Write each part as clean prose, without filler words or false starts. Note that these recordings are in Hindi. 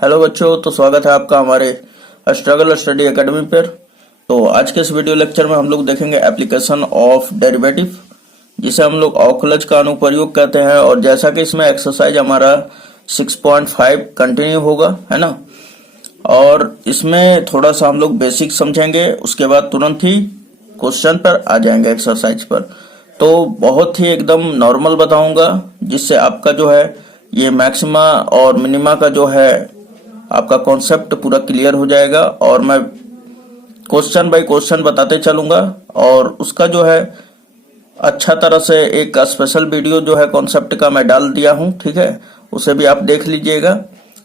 हेलो बच्चों, तो स्वागत है आपका हमारे स्ट्रगल स्टडी एकेडमी पर। तो आज के इस वीडियो लेक्चर में हम लोग देखेंगे एप्लीकेशन ऑफ डेरिवेटिव, जिसे हम लोग अवकलज का अनुप्रयोग कहते हैं। और जैसा कि इसमें एक्सरसाइज हमारा 6.5 कंटिन्यू होगा, है ना। और इसमें थोड़ा सा हम लोग बेसिक समझेंगे, उसके बाद तुरंत ही क्वेश्चन पर आ जाएंगे, एक्सरसाइज पर। तो बहुत ही एकदम नॉर्मल बताऊंगा, जिससे आपका जो है ये मैक्सिमा और मिनिमा का जो है आपका कॉन्सेप्ट पूरा क्लियर हो जाएगा। और मैं क्वेश्चन बाय क्वेश्चन बताते चलूंगा, और उसका जो है अच्छा तरह से एक स्पेशल वीडियो जो है कॉन्सेप्ट का मैं डाल दिया हूं, ठीक है, उसे भी आप देख लीजिएगा।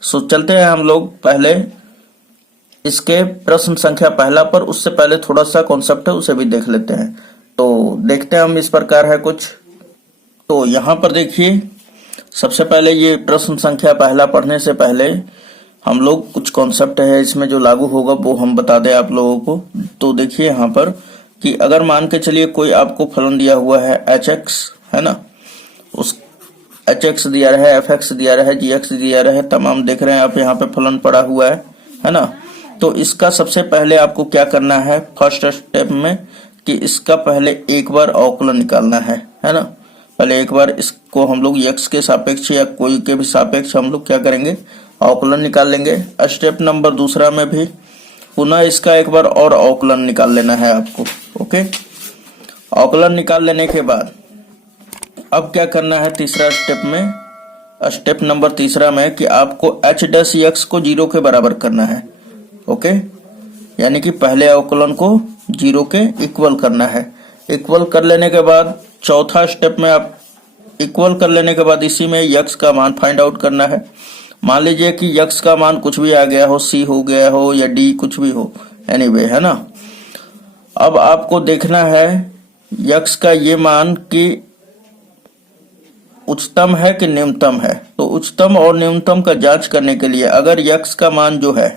सो चलते हैं हम लोग पहले इसके प्रश्न संख्या पहला पर। उससे पहले थोड़ा सा कॉन्सेप्ट है उसे भी देख लेते हैं। तो देखते हैं हम, इस प्रकार है कुछ। तो यहाँ पर देखिए, सबसे पहले ये प्रश्न संख्या पहला पढ़ने से पहले हम लोग कुछ कॉन्सेप्ट है इसमें जो लागू होगा वो हम बता दें आप लोगों को। तो देखिए यहाँ पर कि अगर मान के चलिए कोई आपको फलन दिया हुआ है hx, है ना, उस hx दिया रहा है, fx दिया रहा है, gx दिया रहा है, तमाम देख रहे हैं आप यहाँ पे फलन पड़ा हुआ है ना। तो इसका सबसे पहले आपको क्या करना है फर्स्ट स्टेप में, कि इसका पहले एक बार अवकलन निकालना है ना। पहले एक बार इसको हम लोग x के सापेक्ष या कोई के भी सापेक्ष हम लोग क्या करेंगे, अवकलन निकाल लेंगे। स्टेप नंबर दूसरा में भी पुनः इसका एक बार और अवकलन निकाल लेना है आपको। ओके, अवकलन निकाल लेने के बाद अब क्या करना है तीसरा स्टेप में, स्टेप नंबर तीसरा में, कि आपको h' को 0 के बराबर करना है। ओके, यानी कि पहले अवकलन को 0 के इक्वल करना है। इक्वल कर लेने के बाद चौथा स्टेप में आप इक्वल कर लेने के बाद इसी में x का मान फाइंड आउट करना है। मान लीजिए कि x का मान कुछ भी आ गया हो, c हो गया हो या d कुछ भी हो, एनीवे, है ना। अब आपको देखना है x का ये मान कि उच्चतम है कि न्यूनतम है। तो उच्चतम और न्यूनतम का जांच करने के लिए अगर x का मान जो है,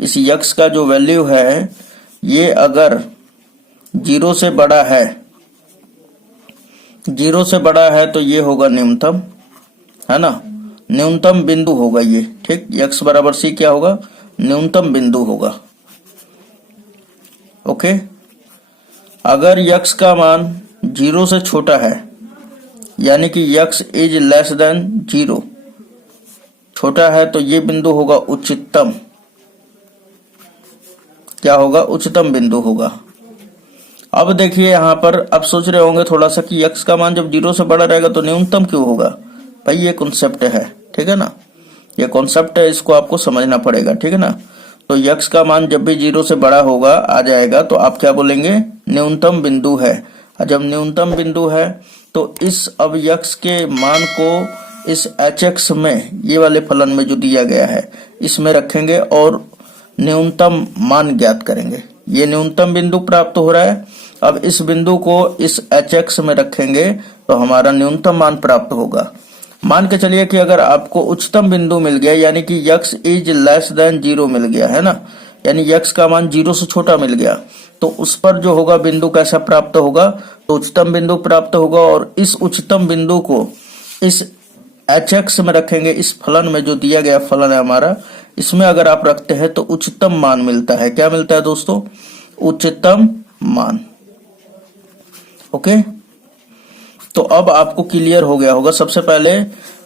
इस x का जो वैल्यू है, ये अगर 0 से बड़ा है, 0 से बड़ा है तो ये होगा न्यूनतम, है ना, न्यूनतम बिंदु होगा ये, ठीक। x बराबर c क्या होगा, न्यूनतम बिंदु होगा। ओके, अगर x का मान 0 से छोटा है, यानी कि x इज लेस देन 0, छोटा है, तो ये बिंदु होगा उच्चतम। क्या होगा, उच्चतम बिंदु होगा। अब देखिए यहाँ पर अब सोच रहे होंगे थोड़ा सा कि x का मान जब 0 से बड़ा रहेगा तो न्यूनतम क्यों होगा। भाई ये कॉन्सेप्ट है, ठीक है ना, ये कॉन्सेप्ट है, इसको आपको समझना पड़ेगा, ठीक है ना। तो x का मान जब भी 0 से बड़ा होगा आ जाएगा तो आप क्या बोलेंगे, न्यूनतम बिंदु है। और जब न्यूनतम बिंदु है तो इस अब x के मान को इस hx में, ये वाले फलन में जो दिया गया है, इसमें रखेंगे और न्यूनतम मान ज्ञात करेंगे। ये न्यूनतम बिंदु प्राप्त हो रहा है, अब इस बिंदु को इस hx में रखेंगे तो हमारा न्यूनतम मान प्राप्त होगा। मान के चलिए कि अगर आपको उच्चतम बिंदु मिल गया, यानी कि x इज लेस देन 0 मिल गया, है ना, यानी x का मान 0 से छोटा मिल गया, तो उस पर जो होगा बिंदु कैसा प्राप्त होगा, तो उच्चतम बिंदु प्राप्त होगा। और इस उच्चतम बिंदु को इस hx में रखेंगे, इस फलन में जो दिया गया फलन है हमारा, इसमें अगर आप रखते हैं तो उच्चतम मान मिलता है। क्या मिलता है दोस्तों, उच्चतम मान। ओके, तो अब आपको क्लियर हो गया होगा। सबसे पहले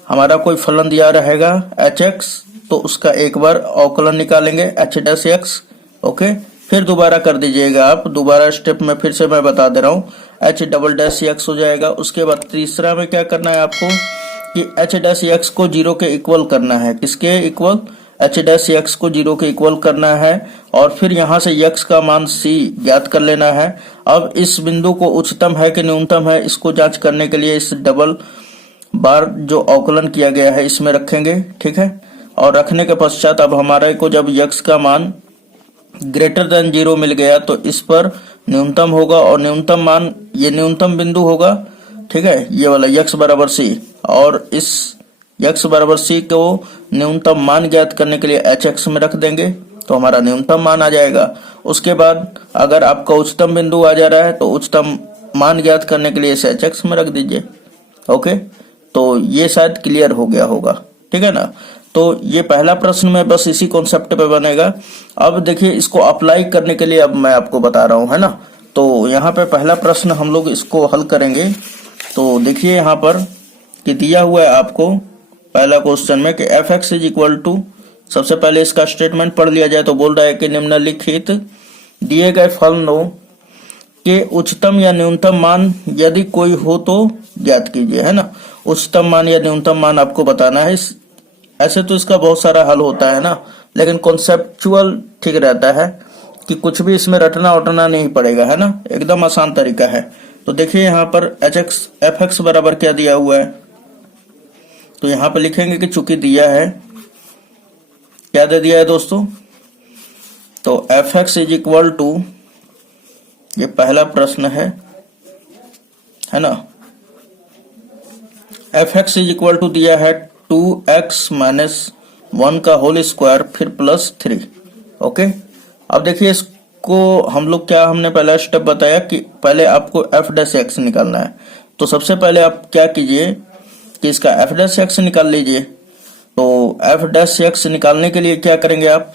हमारा कोई फलन दिया रहेगा hx, तो उसका एक बार अवकलन निकालेंगे h'(x). ओके, फिर दोबारा कर दीजिएगा आप, दोबारा स्टेप में फिर से मैं बता दे रहा हूँ, h'(x) हो जाएगा। उसके बाद तीसरा में क्या करना है आपको, कि h'(x) को 0 के इक्वल करना है। किसके इक्वल, h'(x) को 0 के इक्वल करना है। और फिर यहाँ से x का मान c ज्ञात कर लेना है। अब इस बिंदु को उच्चतम है कि न्यूनतम है, इसको जांच करने के लिए इस डबल बार जो अवकलन किया गया है इसमें रखेंगे, ठीक है। और रखने के पश्चात अब हमारे को जब x का मान ग्रेटर देन 0 मिल गया तो इस पर न्यूनतम होगा, और न्यूनतम मान ये न्यूनतम बिंदु होगा, ठीक है, ये वाला x बराबर c। और इस x बराबर c को न्यूनतम मान ज्ञात करने के लिए hx में रख देंगे तो हमारा न्यूनतम मान आ जाएगा। उसके बाद अगर आपका उच्चतम बिंदु आ जा रहा है तो उच्चतम मान ज्ञात करने के लिए इसे hx में रख दीजिए। ओके, तो ये शायद क्लियर हो गया होगा, ठीक है ना। तो ये पहला प्रश्न में बस इसी कॉन्सेप्ट पे बनेगा। अब देखिए इसको अप्लाई करने के लिए अब मैं आपको बता रहा हूं, है ना। तो यहाँ पे पहला प्रश्न हम लोग इसको हल करेंगे। तो देखिए यहाँ पर कि दिया हुआ है आपको पहला क्वेश्चन में कि F x is equal to, सबसे पहले इसका स्टेटमेंट पढ़ लिया जाए तो बोल रहा है कि निम्नलिखित दिए गए फलनों के उच्चतम या न्यूनतम मान यदि कोई हो तो ज्ञात कीजिए, है ना। उच्चतम मान या न्यूनतम मान आपको बताना है। ऐसे तो इसका बहुत सारा हल होता है ना, लेकिन कॉन्सेप्चुअल ठीक रहता है कि कुछ भी इसमें रटना उटना नहीं पड़ेगा, है ना, एकदम आसान तरीका है। तो देखिए यहाँ पर एफ एक्स बराबर क्या दिया हुआ है, तो यहाँ पर लिखेंगे कि चूंकि दिया है, क्या दे दिया है दोस्तों, तो F x is equal to, ये पहला प्रश्न है ना, F x is equal to दिया है 2x-1 का होल स्क्वायर फिर +3। ओके, अब देखिए इसको हम लोग क्या, हमने पहला स्टेप बताया कि पहले आपको एफ डैश एक्स निकालना है। तो सबसे पहले आप क्या कीजिए कि इसका एफ डैश एक्स निकाल लीजिए। तो एफ डैश एक्स निकालने के लिए क्या करेंगे आप,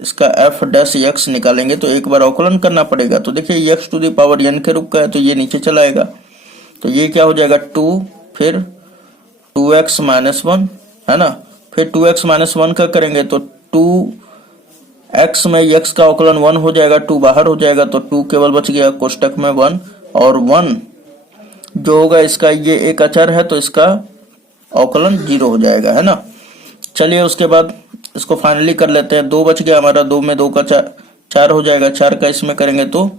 इसका एफ डैश एक्स निकालेंगे तो एक बार अवकलन करना पड़ेगा। तो देखिए X to the power n के रूप का है तो ये नीचे चला आएगा, तो ये क्या हो जाएगा 2 फिर 2x-1, है ना, फिर 2x-1 का करेंगे तो 2x में x का अवकलन 1 हो जाएगा, 2 बाहर हो जाएगा तो 2 केवल बच गया कोष्टक में 1, और 1 जो होगा इसका ये एक अचर है तो इसका अवकलन 0 हो जाएगा, है ना। चलिए उसके बाद इसको फाइनली कर लेते हैं। 2 बच गया हमारा, 2 में 2 का 4 हो जाएगा, 4 का इसमें करेंगे तो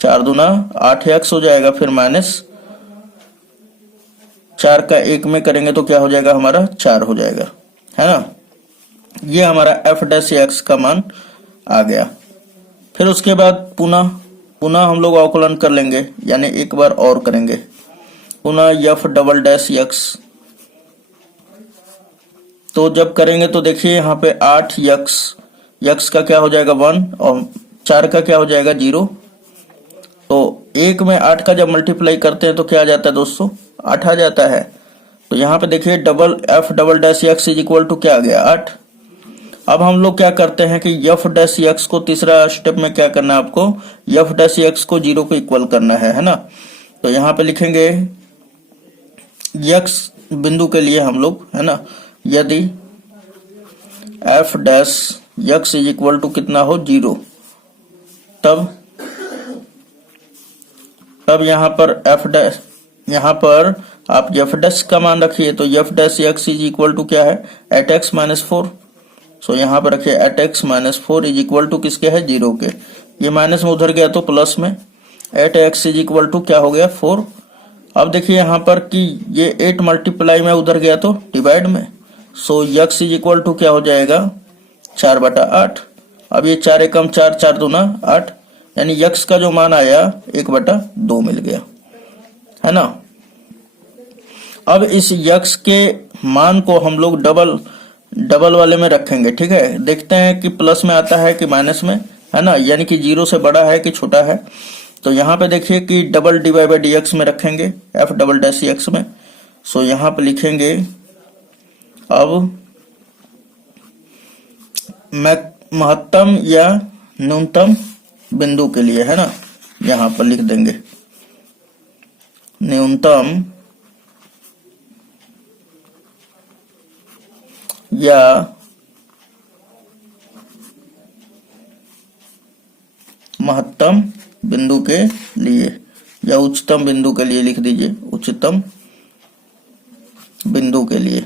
4 दूना 8x हो जाएगा, फिर माइनस 4 का 1 में करेंगे तो क्या हो जाएगा हमारा 4 हो जाएगा, है ना। ये हमारा एफ डैश एक्स का मान आ गया। फिर उसके बाद पुनः हम लोग अवकलन कर लेंगे, यानी एक बार और करेंगे पुनः एफ डबल डैश एक्स। तो जब करेंगे तो देखिए यहाँ पे 8x का क्या हो जाएगा 1 और 4 का क्या हो जाएगा 0। तो 1 में 8 का जब मल्टीप्लाई करते हैं तो क्या आ जाता है दोस्तों, 8 आ जाता है। तो यहाँ पे देखिए F double dash x is equal to क्या आ गया 8। अब हम लोग क्या करते हैं कि एफ डैश एक्स को तीसरा स्टेप में क्या करना है आपको, एफ डैश एक्स को 0 को इक्वल करना है ना। तो यहाँ पे लिखेंगे एक्स बिंदु के लिए हम लोग, है ना, यदि F dash x is equal to कितना हो 0, तब यहाँ पर आप एफ डैश का मान रखिए। तो F dash x is equal to क्या है 8x-4। सो यहाँ पर रखिए 8x-4 इज इक्वल टू किसके है 0 के। ये माइनस में उधर गया तो प्लस में 8x इज इक्वल टू क्या हो गया 4। अब देखिए यहाँ पर कि ये 8 मल्टीप्लाई में उधर गया तो डिवाइड में, सो x इज इक्वल टू क्या हो जाएगा 4/8। अब ये 4 एकम 4, 4 दूना 8, यानी x का जो मान आया 1/2 मिल गया, है ना। अब इस x के मान को हम लोग डबल वाले में रखेंगे, ठीक है। देखते हैं कि प्लस में आता है कि माइनस में, है ना, यानी कि 0 से बड़ा है कि छोटा है। तो यहाँ पे देखिए कि डबल डिवाइड बाई dx में रखेंगे एफ डबल डैश एक्स में। सो यहाँ पे लिखेंगे अब महत्तम या न्यूनतम बिंदु के लिए, है ना, यहाँ पर लिख देंगे न्यूनतम या महत्तम बिंदु के लिए, या उच्चतम बिंदु के लिए लिख दीजिए, उच्चतम बिंदु के लिए।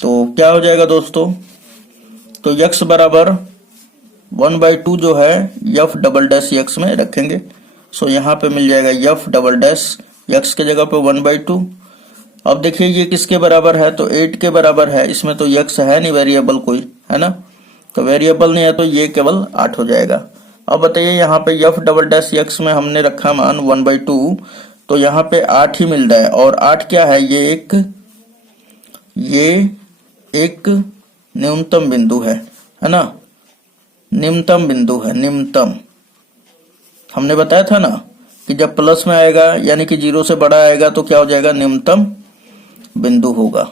तो क्या हो जाएगा दोस्तों, तो x बराबर 1/2 जो है एफ डबल डैश एक्स में रखेंगे। सो यहाँ पे मिल जाएगा एफ डबल डैश एक्स के जगह पे 1/2। अब देखिए ये किसके बराबर है, तो 8 के बराबर है। इसमें तो x है नहीं वेरिएबल कोई, है ना, तो वेरिएबल नहीं है तो ये केवल 8 हो जाएगा। अब बताइए यहाँ पे एफ डबल डैश एक्स में हमने रखा मान 1/2, तो यहाँ पे 8 ही मिल रहा है। और 8 क्या है, ये एक न्यूनतम बिंदु है ना, निम्नतम बिंदु है, निम्नतम हमने बताया था ना कि जब प्लस में आएगा यानी कि 0 से बड़ा आएगा तो क्या हो जाएगा, न्यूनतम बिंदु होगा,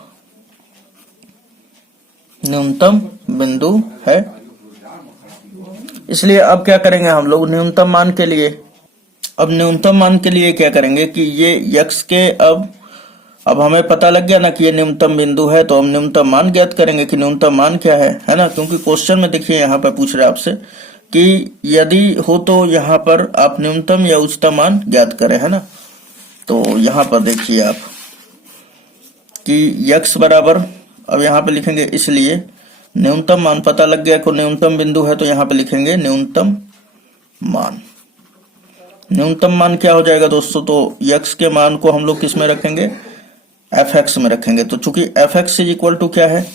न्यूनतम बिंदु है। इसलिए अब क्या करेंगे हम लोग न्यूनतम मान के लिए, अब न्यूनतम मान के लिए क्या करेंगे कि ये यक्स के अब हमें पता लग गया ना कि ये न्यूनतम बिंदु है, तो हम न्यूनतम मान ज्ञात करेंगे कि न्यूनतम मान क्या है ना। क्योंकि क्वेश्चन में देखिए यहाँ पर पूछ रहे हैं आपसे कि यदि हो तो यहाँ पर आप न्यूनतम या उच्चतम मान ज्ञात करें, है ना। तो यहाँ पर देखिए आप कि यक्स बराबर, अब यहाँ पे लिखेंगे, इसलिए न्यूनतम मान पता लग गया को न्यूनतम बिंदु है, तो यहाँ पे लिखेंगे न्यूनतम मान। न्यूनतम मान क्या हो जाएगा दोस्तों, तो यक्स के मान को हम लोग किस में रखेंगे, एफ एक्स में रखेंगे। तो चूंकि F x is equal to क्या है,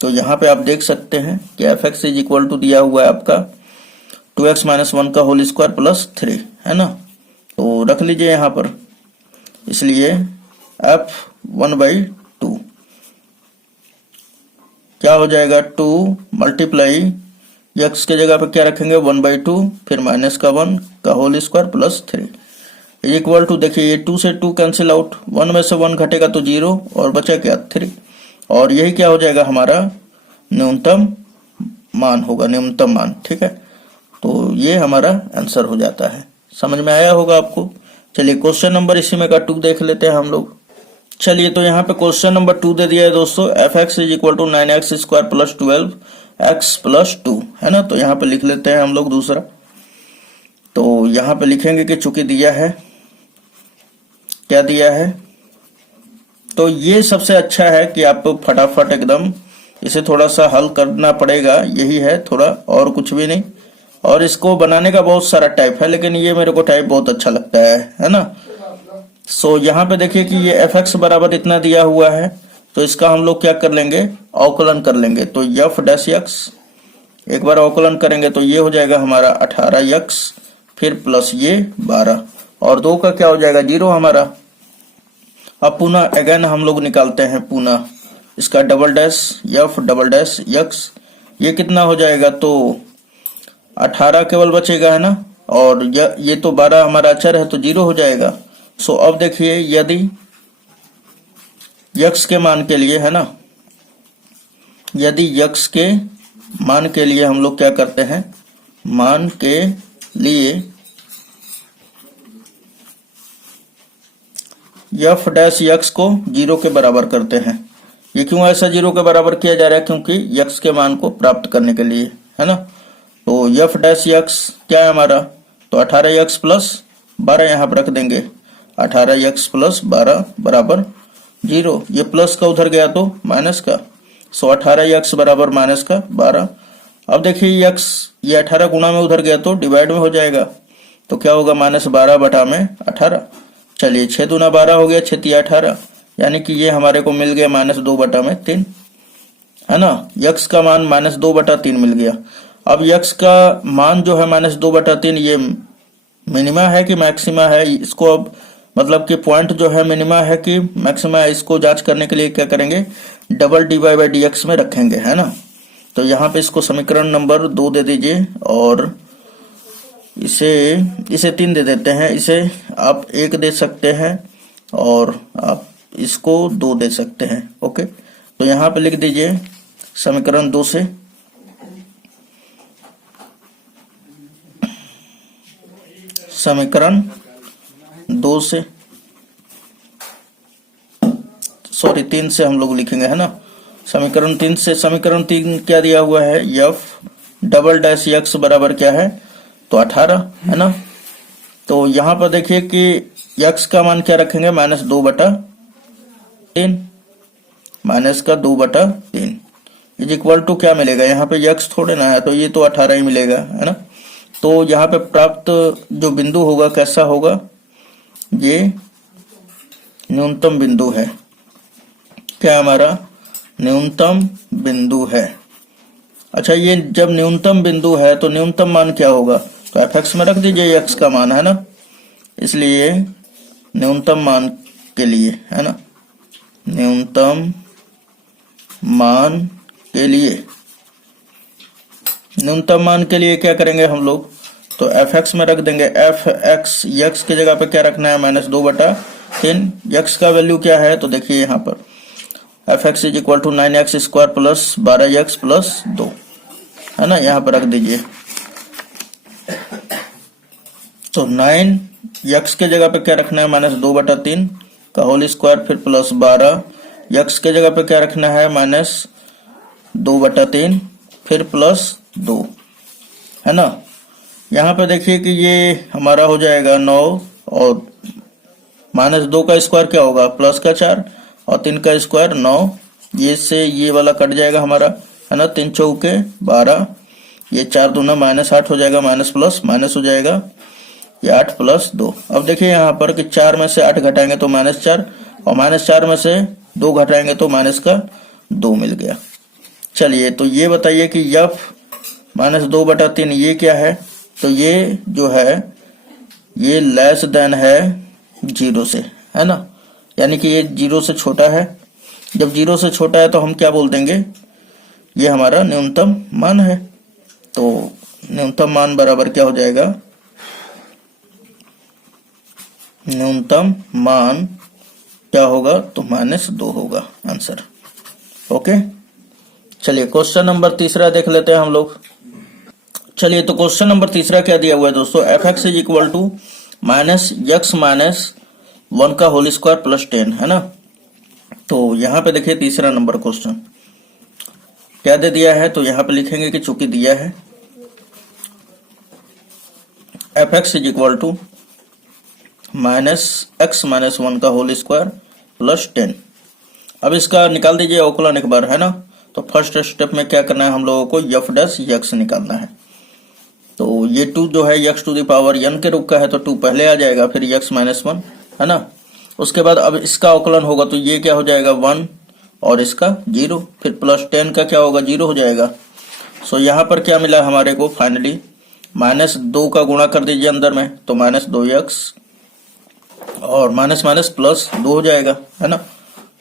तो यहाँ पे आप देख सकते हैं कि F x is equal to दिया हुआ है आपका 2x - 1 का होल स्क्वायर प्लस 3, है ना। तो रख लीजिए यहाँ पर, इसलिए एफ 1/2 क्या हो जाएगा, 2 मल्टीप्लाई यक्स के जगह पे क्या रखेंगे 1/2, फिर माइनस का 1 का whole square plus 3 is equal to, देखिए ये 2 से 2 कैंसिल आउट, 1 में से 1 घटेगा तो 0 और बचा क्या 3, और यही क्या हो जाएगा हमारा न्यूनतम मान होगा, न्यूनतम मान, ठीक है। तो ये हमारा आंसर हो जाता है। समझ में आया होगा आपको। चलिए क्वेश्चन नंबर इसी में का 2 देख लेते हैं हम लोग। चलिए तो यहाँ पे क्वेश्चन नंबर 2 दे दिया है दोस्तों, F x is equal to 9x square plus 12x plus 2, है ना। तो यहाँ पे लिख लेते हैं हम लोग दूसरा। तो यहाँ पे लिखेंगे कि चूंकि दिया है, क्या दिया है, तो ये सबसे अच्छा है कि आपको फटाफट एकदम इसे थोड़ा सा हल करना पड़ेगा, यही है, थोड़ा और कुछ भी नहीं। और इसको बनाने का बहुत सारा टाइप है, लेकिन ये मेरे को टाइप बहुत अच्छा लगता है ना। सो यहाँ पे देखिए कि ये एफ एक्स बराबर इतना दिया हुआ है, तो इसका हम लोग क्या कर लेंगे, अवकलन कर लेंगे। तो एफ डैश एक्स एक बार अवकलन करेंगे तो ये हो जाएगा हमारा 18x, फिर प्लस ये 12, और 2 का क्या हो जाएगा 0 हमारा। अब पुनः अगेन हम लोग निकालते हैं पुनः इसका double dash F double dash x, ये कितना हो जाएगा, तो 18 केवल बचेगा, है ना, और ये तो 12 हमारा अचर है तो 0 हो जाएगा। सो अब देखिए यदि यक्स के मान के लिए, है ना, यदि यक्स के मान के लिए हम लोग क्या करते हैं, मान के लिए एफ डैश यक्स को 0 के बराबर करते हैं। ये क्यों ऐसा 0 के बराबर किया जा रहा है, क्योंकि यक्स के मान को प्राप्त करने के लिए, है ना। तो एफ डैश यक्स क्या है हमारा, तो 18x प्लस 12 यहाँ पर रख देंगे, 18x प्लस 12 बराबर 0, ये प्लस का उधर गया तो माइनस का, सो 18x बराबर माइनस का 12। अब देखिए x ये 18 गुणा में उधर गया तो डिवाइड में हो जाएगा, तो क्या होगा -12 बटा में 18। चलिए 6 दूना 12 हो गया, 6 तिया 18, यानी कि ये हमारे को मिल गया -2 बटा में 3, है ना। यक्स का मान -2 बटा 3 मिल गया। अब यक्स का मान जो है -2 बटा 3, ये मिनिमा है कि मैक्सिमा है, इसको अब मतलब कि पॉइंट जो है मिनिमा है कि मैक्सिमा है, इसको जांच करने के लिए क्या करेंगे, डबल dy/dx में रखेंगे, है ना। तो यहाँ पे इसको समीकरण नंबर 2 दे दीजिए, और इसे 3 दे देते हैं, इसे आप 1 दे सकते हैं और आप इसको 2 दे सकते हैं। ओके, तो यहाँ पे लिख दीजिए समीकरण 2 से, समीकरण 2 से, सॉरी 3 से हम लोग लिखेंगे, है ना। समीकरण 3 से, समीकरण 3 क्या दिया हुआ है, एफ डबल डैश एक्स बराबर क्या है, तो 18, है ना। तो यहाँ पर देखिए कि एक्स का मान क्या रखेंगे, -2 बटा 3, माइनस का 2 बटा 3 इज इक्वल टू क्या मिलेगा, यहाँ पे एक्स थोड़े ना है, तो ये तो 18 ही मिलेगा, है ना। तो यहाँ पे प्राप्त जो बिंदु होगा कैसा होगा, ये न्यूनतम बिंदु है, क्या हमारा न्यूनतम बिंदु है। अच्छा, ये जब न्यूनतम बिंदु है तो न्यूनतम मान क्या होगा, तो एफ एक्स में रख दीजिए एक्स का मान, है ना। इसलिए न्यूनतम मान के लिए, है ना, न्यूनतम मान के लिए, न्यूनतम मान के लिए क्या करेंगे हम लोग, तो एफ एक्स में रख देंगे एफ एक्स, यक्स की जगह पे क्या रखना है -2/3। यक्स का वैल्यू क्या है तो देखिए यहाँ पर F x is equal to 9x² plus 12x plus 2, है ना, यहाँ पर रख दीजिए। तो 9x के जगह पे क्या रखना है -2/3 का होल स्क्वायर, फिर प्लस 12, यक्स के जगह पे क्या रखना है -2/3 फिर प्लस 2, है ना। यहाँ पे देखिए कि ये हमारा हो जाएगा 9 और -2 का स्क्वायर क्या होगा +4 और 3 का स्क्वायर 9, ये से ये वाला कट जाएगा हमारा, है ना। 3 चौके 12, ये 4 दूना -8 हो जाएगा, माइनस प्लस माइनस हो जाएगा, ये 8 प्लस 2। अब देखिए यहाँ पर कि 4 में से 8 घटाएंगे तो -4 और -4 में से 2 घटाएंगे तो -2 मिल गया। चलिए तो ये बताइए कि यफ -2/3 ये क्या है, तो ये जो है ये लेस देन है 0 से, है ना, यानी कि ये 0 से छोटा है। जब 0 से छोटा है तो हम क्या बोल देंगे, ये हमारा न्यूनतम मान है। तो न्यूनतम मान बराबर क्या हो जाएगा, न्यूनतम मान क्या होगा तो -2 होगा आंसर। ओके, चलिए क्वेश्चन नंबर तीसरा देख लेते हैं हम लोग। चलिए तो क्वेश्चन नंबर तीसरा क्या दिया हुआ है दोस्तों, F x is equal to -1 का होल स्क्वायर प्लस 10, है ना। तो यहाँ पे देखिए तीसरा नंबर क्वेश्चन क्या दे दिया है, तो यहाँ पे लिखेंगे कि चूंकि दिया है F x is equal to -1 का होल स्क्वायर प्लस 10। अब इसका निकाल दीजिए अवकलन एक बार, है ना। तो फर्स्ट स्टेप में क्या करना है हम लोगों को, एफ डैश एक्स निकालना है। तो ये 2 जो है x to the power n के रूप का है, तो 2 पहले आ जाएगा, फिर x -1, है ना। उसके बाद अब इसका अवकलन होगा तो ये क्या हो जाएगा 1 और इसका 0, फिर प्लस 10 का क्या होगा 0 हो जाएगा। सो यहाँ पर क्या मिला हमारे को फाइनली, -2 का गुणा कर दीजिए अंदर में तो -2x और माइनस माइनस प्लस 2 हो जाएगा, है ना।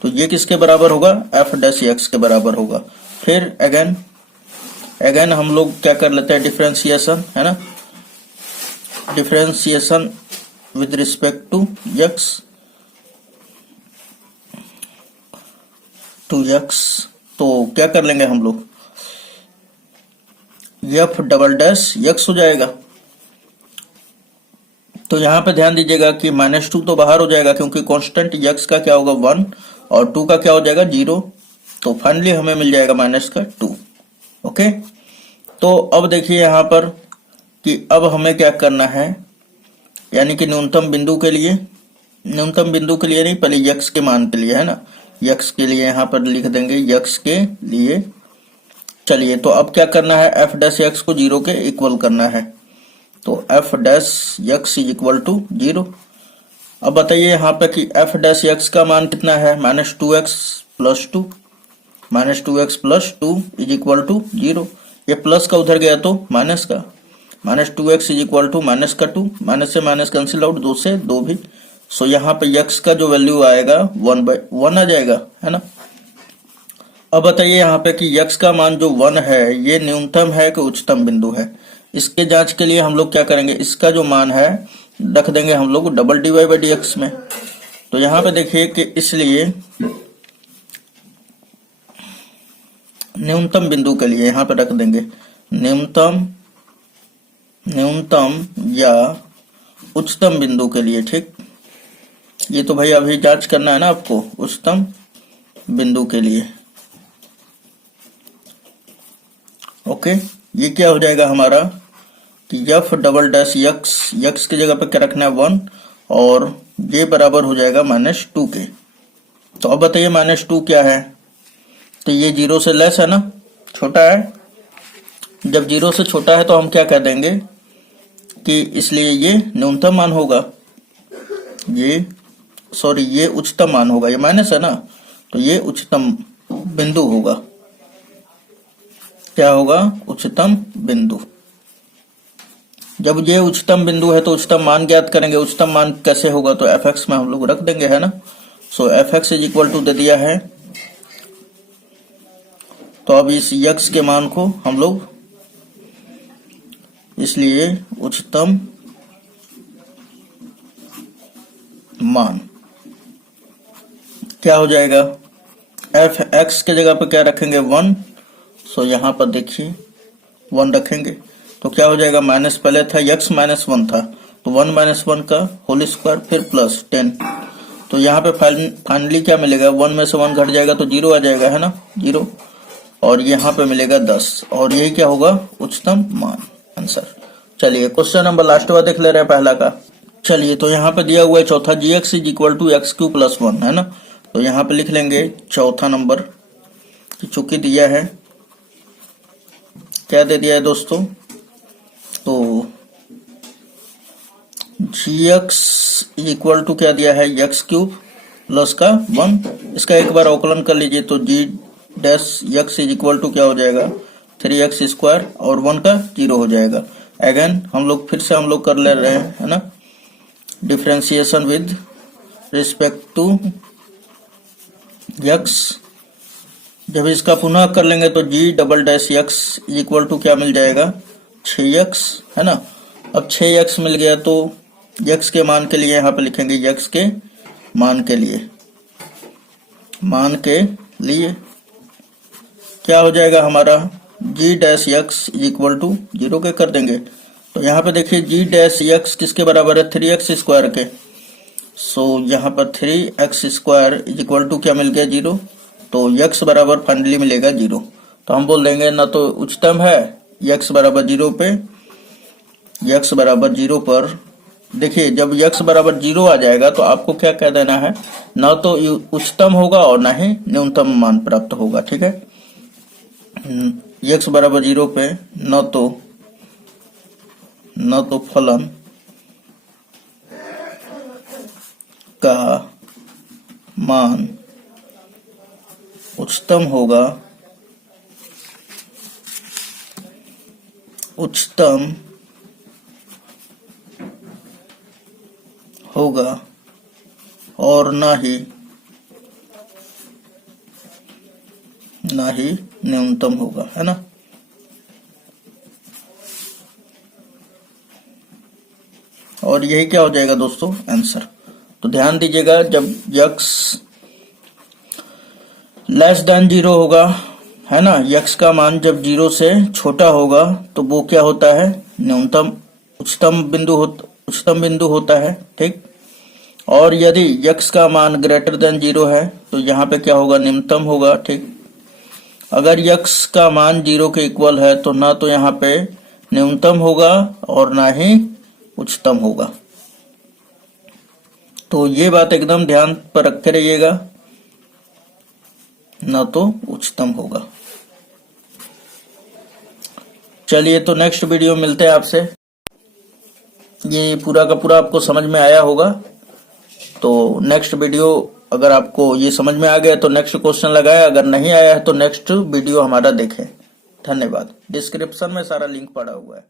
तो ये किसके बराबर होगा, एफ डैश एक्स के बराबर होगा। फिर अगेन हम लोग क्या कर लेते हैं डिफरेंशिएशन, है ना, differentiation with respect to X. तो क्या कर लेंगे हम लोग, एफ डबल डैश एक्स हो जाएगा। तो यहाँ पे ध्यान दीजिएगा कि -2 तो बाहर हो जाएगा क्योंकि कांस्टेंट x का क्या होगा 1 और 2 का क्या हो जाएगा 0। तो फाइनली हमें मिल जाएगा -2। ओके, तो अब देखिए यहाँ पर कि अब हमें क्या करना है, यानी कि न्यूनतम बिंदु के लिए नहीं, पहले x के मान के लिए, है ना, x के लिए यहाँ पर लिख देंगे x के लिए। चलिए तो अब क्या करना है, f डैश x को 0 के इक्वल करना है। तो f dash x is equal to 0। अब बताइए यहाँ पे कि f डैश x का मान कितना है, -2x plus 2, -2x plus 2 is equal to 0। ये प्लस का उधर गया तो माइनस का, -2x is equal to minus का 2, माइनस से माइनस कैंसिल आउट, 2 से 2 भी। सो यहाँ पे x का जो वैल्यू आएगा 1/1 आ जाएगा, है ना। अब बताइए यहाँ पे कि x का मान जो 1 है ये न्यूनतम है कि उच्चतम बिंदु है। इसके जांच के लिए हम लोग क्या करेंगे, इसका जो मान है रख देंगे हम लोग डबल dy/dx में। तो यहाँ पे देखिए कि इसलिए न्यूनतम बिंदु के लिए यहाँ पे रख देंगे न्यूनतम या उच्चतम बिंदु के लिए, ठीक। ये तो भाई अभी जांच करना है ना आपको, उच्चतम बिंदु के लिए। ओके, ये क्या हो जाएगा हमारा कि एफ डबल डैश एक्स की जगह पे क्या रखना है 1 और ये बराबर हो जाएगा -2 के। तो अब बताइए -2 क्या है, तो ये 0 से लेस है ना, छोटा है। जब 0 से छोटा है तो हम क्या कह देंगे कि इसलिए ये न्यूनतम मान होगा, ये उच्चतम मान होगा, ये माइनस है ना, तो ये उच्चतम बिंदु होगा। क्या होगा, उच्चतम बिंदु। जब ये उच्चतम बिंदु है तो उच्चतम मान ज्ञात करेंगे। उच्चतम मान कैसे होगा, तो एफ एक्स में हम लोग रख देंगे, है ना। So f x is equal to दे दिया है, तो अब इस यक्स के मान को हम लोग इसलिए उच्चतम मान क्या हो जाएगा, एफ एक्स के जगह पर क्या रखेंगे 1, सो यहां पर देखिए 1 रखेंगे तो क्या हो जाएगा, माइनस पहले था x माइनस 1 था तो 1 माइनस 1 का होल स्क्वायर फिर प्लस 10, तो यहाँ पे फाइनली क्या मिलेगा, 1 में से 1 घट जाएगा तो 0 आ जाएगा, है ना 0, और यहाँ पे मिलेगा 10, और यही क्या होगा, उच्चतम मान, आंसर। चलिए क्वेश्चन नंबर लास्ट वाला देख ले रहे हैं पहला का। चलिए तो यहाँ पे दिया हुआ है चौथा, g x is equal to x cube plus 1, है ना, तो यहाँ पे लिख लेंगे चौथा नंबर, चूंकि दिया है, क्या दे दिया है दोस्तों, तो जी एक्स इक्वल टू क्या दिया है, एक्स क्यूब प्लस का 1, इसका एक बार अवकलन कर लीजिए तो g dash x is equal to क्या हो जाएगा, 3x स्क्वायर और 1 का 0 हो जाएगा। अगेन हम लोग फिर से कर ले रहे हैं, है ना, differentiation with respect to x, जब इसका पुनः कर लेंगे तो g double dash x equal to क्या मिल जाएगा, 6x, है ना। अब 6x मिल गया तो x के मान के लिए यहाँ पे लिखेंगे, x के मान के लिए क्या हो जाएगा हमारा, g dash x equal to 0 के कर देंगे, तो यहाँ पे देखिए g डैश x किसके बराबर है, 3x स्क्वायर के, सो यहाँ पर 3x स्क्वायर इक्वल टू क्या मिल गया, 0, तो x बराबर फाइनली मिलेगा 0, तो हम बोल देंगे ना तो उच्चतम है x बराबर 0 पे, x बराबर 0 पर देखिए जब x बराबर 0 आ जाएगा तो आपको क्या कह देना है, ना तो उच्चतम होगा और ना ही न्यूनतम मान प्राप्त होगा, ठीक है। x बराबर 0 पे न तो फलन का मान उच्चतम होगा और ना ही न्यूनतम होगा, है ना। और यही क्या हो जाएगा दोस्तों, आंसर। तो ध्यान दीजिएगा, जब x लेस देन 0 होगा, है ना, x का मान जब 0 से छोटा होगा तो वो क्या होता है, उच्चतम बिंदु होता है, ठीक। और यदि x का मान ग्रेटर देन 0 है तो यहाँ पे क्या होगा, निम्नतम होगा, ठीक। अगर x का मान 0 के इक्वल है तो ना तो यहाँ पे न्यूनतम होगा और ना ही उच्चतम होगा, तो ये बात एकदम ध्यान पर रखे रहिएगा, ना तो उच्चतम होगा। चलिए तो नेक्स्ट वीडियो मिलते हैं आपसे, ये पूरा का पूरा आपको समझ में आया होगा, तो नेक्स्ट वीडियो अगर आपको ये समझ में आ गया तो नेक्स्ट क्वेश्चन लगाए, अगर नहीं आया है तो नेक्स्ट वीडियो हमारा देखें। धन्यवाद। डिस्क्रिप्शन में सारा लिंक पड़ा हुआ है।